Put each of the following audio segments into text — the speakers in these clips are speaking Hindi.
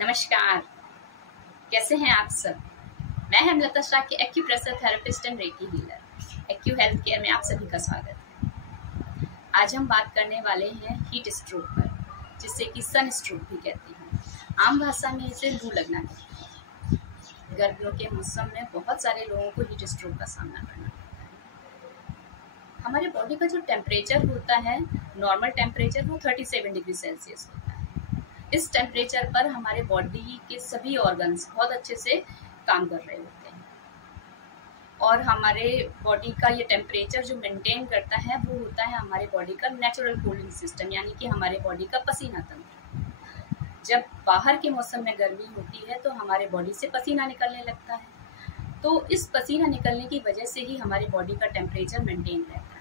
नमस्कार, कैसे हैं आप सब। मैं हेमलता शाह की acupressure therapist and reiki healer acu health care में आप सभी का स्वागत है। आज हम बात करने वाले हैं हीट स्ट्रोक पर, जिसे कि सन स्ट्रोक भी कहते हैं। आम भाषा में इसे लू लगना कहते हैं। गर्मियों के मौसम में बहुत सारे लोगों को हीट स्ट्रोक का सामना करना पड़ता है। हमारे बॉडी का जो टेम्परेचर होता है, नॉर्मल टेम्परेचर, वो 37 डिग्री सेल्सियस होता है। इस टेम्परेचर पर हमारे बॉडी के सभी ऑर्गन्स बहुत अच्छे से काम कर रहे होते हैं और हमारे बॉडी का ये टेम्परेचर जो मेंटेन करता है वो होता है हमारे बॉडी का नेचुरल कूलिंग सिस्टम, यानी कि हमारे बॉडी का पसीना तंत्र। जब बाहर के मौसम में गर्मी होती है तो हमारे बॉडी से पसीना निकलने लगता है, तो इस पसीना निकलने की वजह से ही हमारे बॉडी का टेम्परेचर मेंटेन रहता है।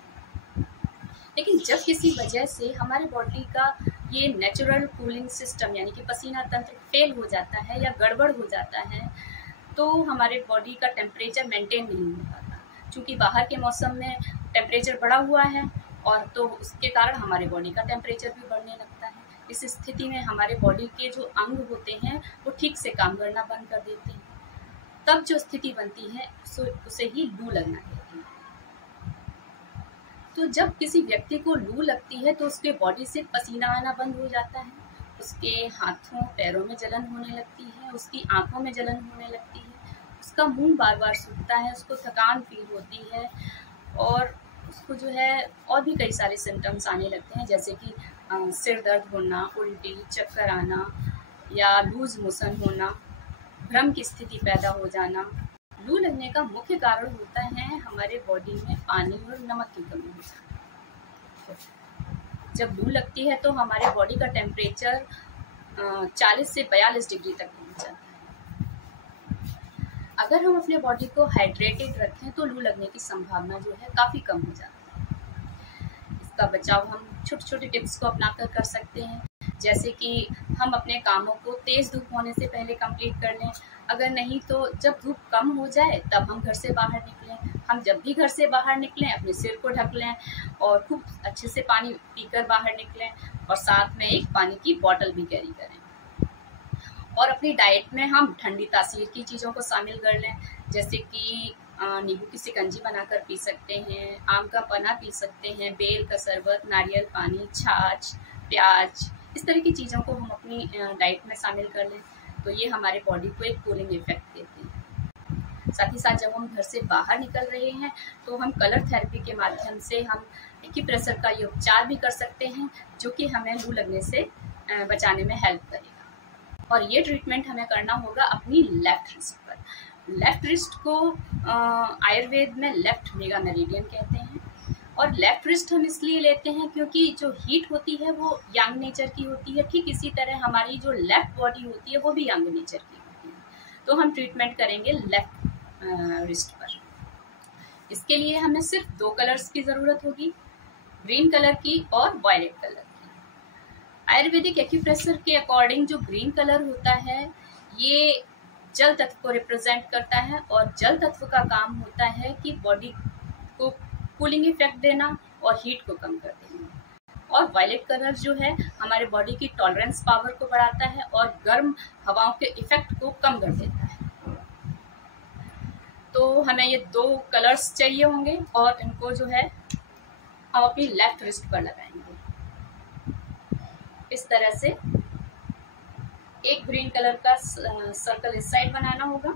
लेकिन जब किसी वजह से हमारे बॉडी का ये नेचुरल कूलिंग सिस्टम यानी कि पसीना तंत्र फेल हो जाता है या गड़बड़ हो जाता है, तो हमारे बॉडी का टेम्परेचर मेंटेन नहीं हो पाता। क्योंकि बाहर के मौसम में टेम्परेचर बढ़ा हुआ है और तो उसके कारण हमारे बॉडी का टेम्परेचर भी बढ़ने लगता है। इस स्थिति में हमारे बॉडी के जो अंग होते हैं वो ठीक से काम करना बंद कर देते हैं। तब जो स्थिति बनती है उसे ही लू लगना कहते हैं। तो जब किसी व्यक्ति को लू लगती है तो उसके बॉडी से पसीना आना बंद हो जाता है, उसके हाथों पैरों में जलन होने लगती है, उसकी आंखों में जलन होने लगती है, उसका मुंह बार बार सूखता है, उसको थकान फील होती है और उसको जो है और भी कई सारे सिम्टम्स आने लगते हैं, जैसे कि सिर दर्द होना, उल्टी, चक्कर आना या लूज मोशन होना, भ्रम की स्थिति पैदा हो जाना। लू लगने का मुख्य कारण होता है हमारे बॉडी में पानी और नमक की कमी हो जाना। जब लू लगती है तो हमारे बॉडी का टेम्परेचर 40 से 42 डिग्री तक पहुंच जाता है। अगर हम अपने बॉडी को हाइड्रेटेड रखें तो लू लगने की संभावना जो है काफ़ी कम हो जाती है। इसका बचाव हम छोटे छोटे टिप्स को अपनाकर कर सकते हैं, जैसे कि हम अपने कामों को तेज़ धूप होने से पहले कंप्लीट कर लें। अगर नहीं तो जब धूप कम हो जाए तब हम घर से बाहर निकलें। हम जब भी घर से बाहर निकलें अपने सिर को ढक लें और खूब अच्छे से पानी पीकर बाहर निकलें और साथ में एक पानी की बोतल भी कैरी करें। और अपनी डाइट में हम ठंडी तासीर की चीज़ों को शामिल कर लें, जैसे कि नींबू की शिकंजी बनाकर पी सकते हैं, आम का पन्ना पी सकते हैं, बेल का शरबत, नारियल पानी, छाछ, प्याज, इस तरह की चीज़ों को हम अपनी डाइट में शामिल कर लें तो ये हमारे बॉडी को एक कूलिंग इफेक्ट देते हैं। साथ ही साथ जब हम घर से बाहर निकल रहे हैं तो हम कलर थेरेपी के माध्यम से हम एक्यूप्रेशर का ये उपचार भी कर सकते हैं, जो कि हमें लू लगने से बचाने में हेल्प करेगा। और ये ट्रीटमेंट हमें करना होगा अपनी लेफ्ट रिस्ट पर। लेफ्ट रिस्ट को आयुर्वेद में लेफ्ट मेगा मेरिडियन कहते हैं और लेफ्ट रिस्ट हम इसलिए लेते हैं क्योंकि जो हीट होती है वो यंग नेचर की होती है। ठीक इसी तरह हमारी जो लेफ्ट बॉडी होती है वो भी यंग नेचर की होती है। तो हम ट्रीटमेंट करेंगे लेफ्ट रिस्ट पर। इसके लिए हमें सिर्फ 2 कलर्स की ज़रूरत होगी, ग्रीन कलर की और वायलेट कलर की। आयुर्वेदिक एक्यूप्रेशर के अकॉर्डिंग जो ग्रीन कलर होता है ये जल तत्व को रिप्रेजेंट करता है और जल तत्व का काम होता है कि बॉडी को कूलिंग इफेक्ट देना और हीट को कम कर देना। और वायलेट कलर जो है हमारे बॉडी की टॉलरेंस पावर को बढ़ाता है और गर्म हवाओं के इफेक्ट को कम कर देता है। तो हमें ये 2 कलर्स चाहिए होंगे और इनको जो है हम अपनी लेफ्ट रिस्ट पर लगाएंगे। इस तरह से एक ग्रीन कलर का सर्कल इस साइड बनाना होगा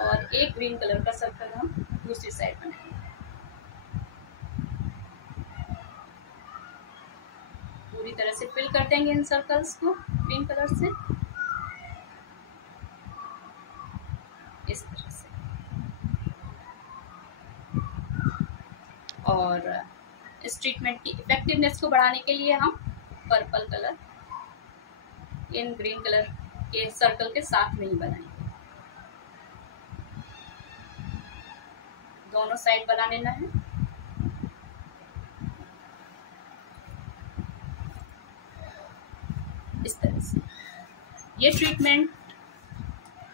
और एक ग्रीन कलर का सर्कल हम दूसरी साइड बनाएंगे। पूरी तरह से फिल कर देंगे इन सर्कल्स को ग्रीन कलर से, इस तरह से। और इस ट्रीटमेंट की इफेक्टिवनेस को बढ़ाने के लिए हम पर्पल कलर इन ग्रीन कलर के सर्कल के साथ में ही बनाएंगे। दोनों साइड बना लेना है। इस तरह से ये ट्रीटमेंट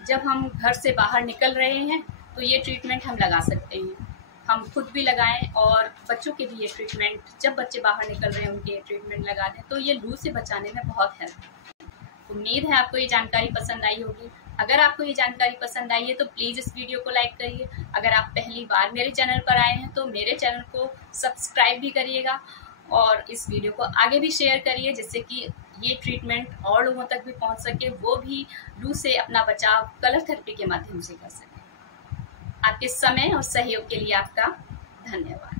जब हम घर से बाहर निकल रहे हैं तो ये ट्रीटमेंट हम लगा सकते हैं। हम खुद भी लगाएं और बच्चों के भी ये ट्रीटमेंट, जब बच्चे बाहर निकल रहे हैं उनके ये ट्रीटमेंट लगा दें, तो ये लू से बचाने में बहुत हेल्प। उम्मीद है आपको ये जानकारी पसंद आई होगी। अगर आपको ये जानकारी पसंद आई है तो प्लीज़ इस वीडियो को लाइक करिए। अगर आप पहली बार मेरे चैनल पर आए हैं तो मेरे चैनल को सब्सक्राइब भी करिएगा और इस वीडियो को आगे भी शेयर करिए, जिससे कि ये ट्रीटमेंट और लोगों तक भी पहुंच सके, वो भी लू से अपना बचाव कलर थेरेपी के माध्यम से कर सके। आपके समय और सहयोग के लिए आपका धन्यवाद।